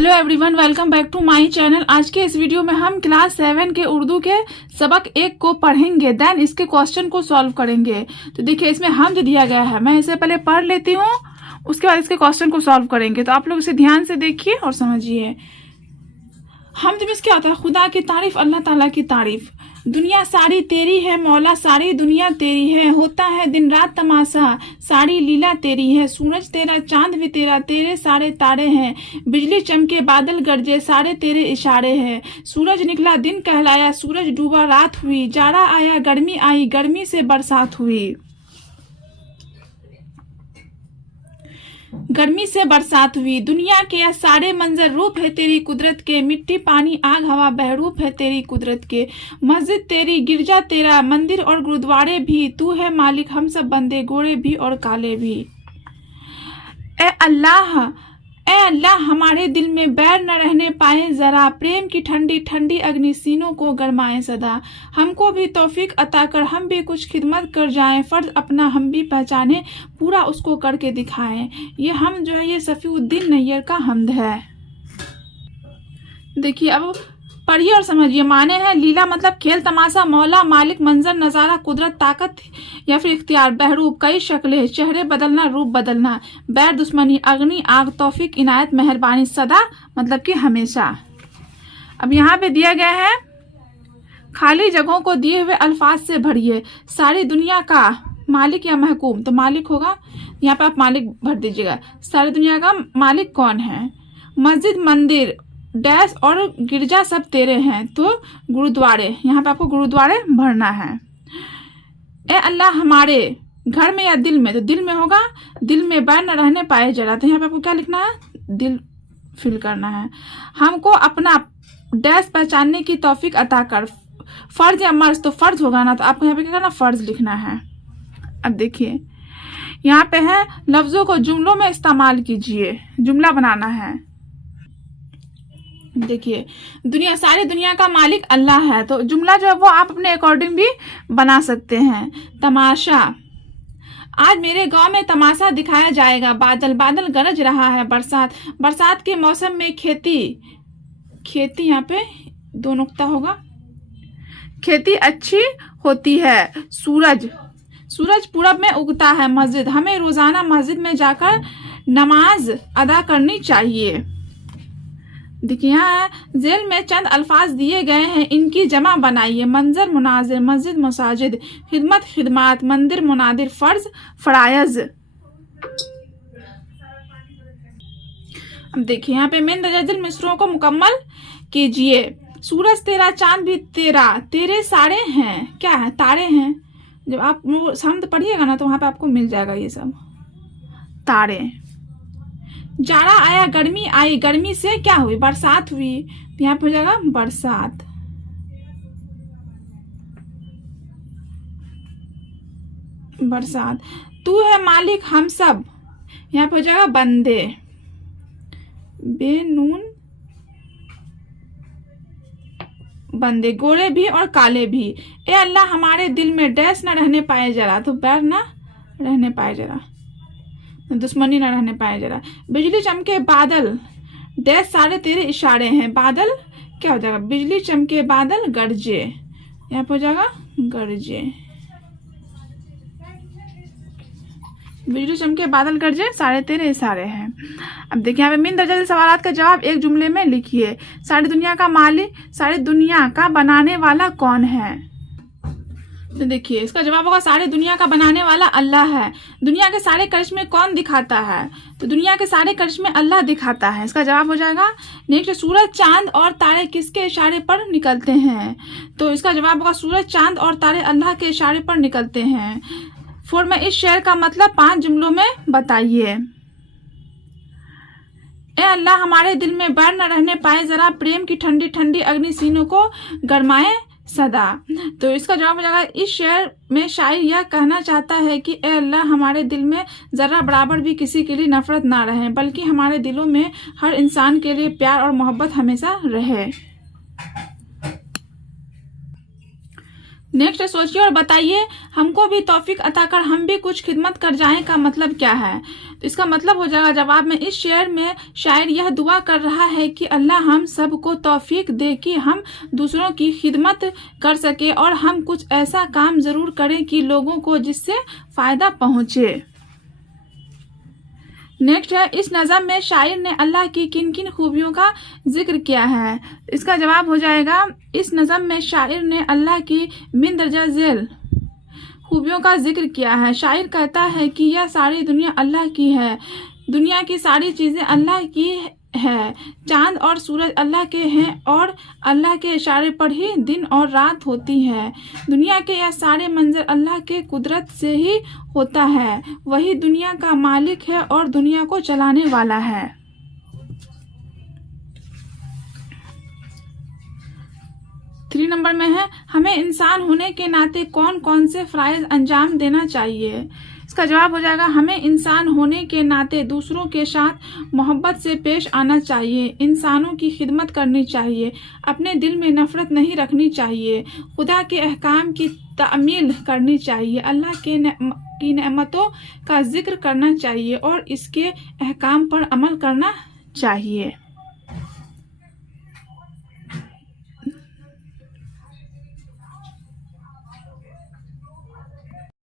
Hello everyone, welcome back to my channel. आज के इस वीडियो में हम क्लास 7 के उर्दू के सबक 1 को पढ़ेंगे, देन इसके क्वेश्चन को सॉल्व करेंगे। तो देखिए इसमें हम जो दिया गया है, मैं इसे पहले पढ़ लेती हूँ, उसके बाद इसके क्वेश्चन को सॉल्व करेंगे। तो आप लोग इसे ध्यान से देखिए और समझिए। हम जब इसके आता है खुदा की तारीफ, अल्लाह ताला की तारीफ। दुनिया सारी तेरी है मौला, सारी दुनिया तेरी है, होता है दिन रात तमाशा, सारी लीला तेरी है। सूरज तेरा, चांद भी तेरा, तेरे सारे तारे हैं। बिजली चमके, बादल गरजे, सारे तेरे इशारे हैं। सूरज निकला दिन कहलाया, सूरज डूबा रात हुई। जाड़ा आया गर्मी आई, गर्मी से बरसात हुई। गर्मी से बरसात हुई। दुनिया के यह सारे मंजर रूप है तेरी कुदरत के, मिट्टी पानी आग हवा बहरूप है तेरी कुदरत के। मस्जिद तेरी, गिरजा तेरा, मंदिर और गुरुद्वारे भी, तू है मालिक हम सब बंदे, गोरे भी और काले भी। ए अल्लाह हमारे दिल में बैर न रहने पाए जरा, प्रेम की ठंडी ठंडी अग्नि सीनों को गरमाए सदा। हमको भी तौफीक अता कर, हम भी कुछ खिदमत कर जाएं, फर्ज अपना हम भी पहचाने, पूरा उसको करके दिखाएं। ये हम जो है ये सफीउद्दीन नैयर का हमद है। देखिए अब पढ़िए और समझिए। माने हैं लीला मतलब खेल तमाशा, मौला मालिक मंजर नज़ारा, कुदरत ताकत या फिर इख्तियार, बहरूप कई शक्लें, चेहरे बदलना रूप बदलना, बैर दुश्मनी अग्नि आग, तौफीक इनायत मेहरबानी, सदा मतलब कि हमेशा। अब यहाँ पे दिया गया है खाली जगहों को दिए हुए अल्फाज से भरिए। सारी दुनिया का मालिक या महकूम, तो मालिक होगा, यहाँ पे आप मालिक भर दीजिएगा। सारी दुनिया का मालिक कौन है? मस्जिद मंदिर डैश और गिरजा सब तेरे हैं, तो गुरुद्वारे, यहाँ पे आपको गुरुद्वारे भरना है। ए अल्लाह हमारे घर में या दिल में, तो दिल में होगा, दिल में बैर न रहने पाए जरा, तो यहाँ पे आपको क्या लिखना है? दिल फिल करना है। हमको अपना डैश पहचानने की तौफीक अता कर। फर्ज या मर्ज, तो फर्ज होगा ना, तो आपको यहाँ पे क्या करना? फर्ज लिखना है। अब देखिए यहाँ पे है लफ्जों को जुमलों में इस्तेमाल कीजिए, जुमला बनाना है। देखिए दुनिया सारी दुनिया का मालिक अल्लाह है, तो जुमला जो है वो आप अपने अकॉर्डिंग भी बना सकते हैं। तमाशा, आज मेरे गांव में तमाशा दिखाया जाएगा। बादल बादल गरज रहा है। बरसात, बरसात के मौसम में खेती, खेती यहाँ पे 2 नुक्ता होगा, खेती अच्छी होती है। सूरज, सूरज पूरब में उगता है। मस्जिद, हमें रोजाना मस्जिद में जाकर नमाज अदा करनी चाहिए। देखिए यहाँ जेल में चंद अल्फाज दिए गए हैं, इनकी जमा बनाइए। मंजर मुनाजिर, मस्जिद मसाजिद, खिदमत खिदमात, मंदिर मुनादिर, फर्ज फरायज। अब देखिए यहाँ पे मेन दर्जादिल मिसरों को मुकम्मल कीजिए। सूरज तेरा, चांद भी तेरा, तेरे सारे हैं, क्या है? तारे हैं। जब आप शब्द पढ़िएगा ना तो वहां पे आपको मिल जाएगा ये सब तारे। जाड़ा आया गर्मी आई, गर्मी से क्या हुई? बरसात हुई, तो यहाँ पे हो जाएगा बरसात। बरसात। तू है मालिक हम सब, यहाँ पे हो जाएगा बंदे, बेनून बंदे, गोरे भी और काले भी। ए अल्लाह हमारे दिल में डैश न रहने पाए जरा, तो बैर न रहने पाए जरा, दुश्मनी न रहने पाए जरा। बिजली चमके बादल डैश सारे तेरे इशारे हैं। बादल क्या हो जाएगा? बिजली चमके बादल गरजे, यहाँ पे हो जाएगा गरजे। बिजली चमके बादल गरजे, सारे तेरे इशारे हैं। अब देखिए यहाँ पे मिन दर्जा सवालात का जवाब एक जुमले में लिखिए। सारी दुनिया का मालिक, सारी दुनिया का बनाने वाला कौन है? तो देखिए इसका जवाब होगा सारी दुनिया का बनाने वाला अल्लाह है। दुनिया के सारे करिश्मे कौन दिखाता है? तो दुनिया के सारे करिश्मे अल्लाह दिखाता है, इसका जवाब हो जाएगा। नेक्स्ट, सूरज चांद और तारे किसके इशारे पर निकलते हैं? तो इसका जवाब होगा सूरज चांद और तारे अल्लाह के इशारे पर निकलते हैं। 4 में इस शेर का मतलब 5 जुमलों में बताइए। ए अल्लाह हमारे दिल में बैर न रहने पाए जरा, प्रेम की ठंडी ठंडी अग्नि सीनों को गरमाए सदा। तो इसका जवाब हो जाएगा इस शेर में शायर यह कहना चाहता है कि ए अल्लाह हमारे दिल में जरा बराबर भी किसी के लिए नफरत ना रहे, बल्कि हमारे दिलों में हर इंसान के लिए प्यार और मोहब्बत हमेशा रहे। नेक्स्ट सोचिए और बताइए, हमको भी तौफीक अता कर हम भी कुछ खिदमत कर जाएं का मतलब क्या है। तो इसका मतलब हो जाएगा जवाब में, इस शेर में शायर यह दुआ कर रहा है कि अल्लाह हम सबको तौफीक दे कि हम दूसरों की खिदमत कर सके और हम कुछ ऐसा काम ज़रूर करें कि लोगों को जिससे फ़ायदा पहुँचे। नेक्स्ट है, इस नज़म में शायर ने अल्लाह की किन किन खूबियों का जिक्र किया है। इसका जवाब हो जाएगा, इस नज़म में शायर ने अल्लाह की मिन दर्जा झेल खूबियों का जिक्र किया है। शायर कहता है कि यह सारी दुनिया अल्लाह की है, दुनिया की सारी चीज़ें अल्लाह की है, चांद और सूरज अल्लाह के हैं और अल्लाह के इशारे पर ही दिन और रात होती है। दुनिया के यह सारे मंजर अल्लाह के कुदरत से ही होता है, वही दुनिया का मालिक है और दुनिया को चलाने वाला है। 3 नंबर में है, हमें इंसान होने के नाते कौन कौन से फ़राइज़ अंजाम देना चाहिए। इसका जवाब हो जाएगा, हमें इंसान होने के नाते दूसरों के साथ मोहब्बत से पेश आना चाहिए, इंसानों की खिदमत करनी चाहिए, अपने दिल में नफ़रत नहीं रखनी चाहिए, खुदा के अहकाम की तामील करनी चाहिए, अल्लाह की नेमतों का जिक्र करना चाहिए और इसके अहकाम पर अमल करना चाहिए।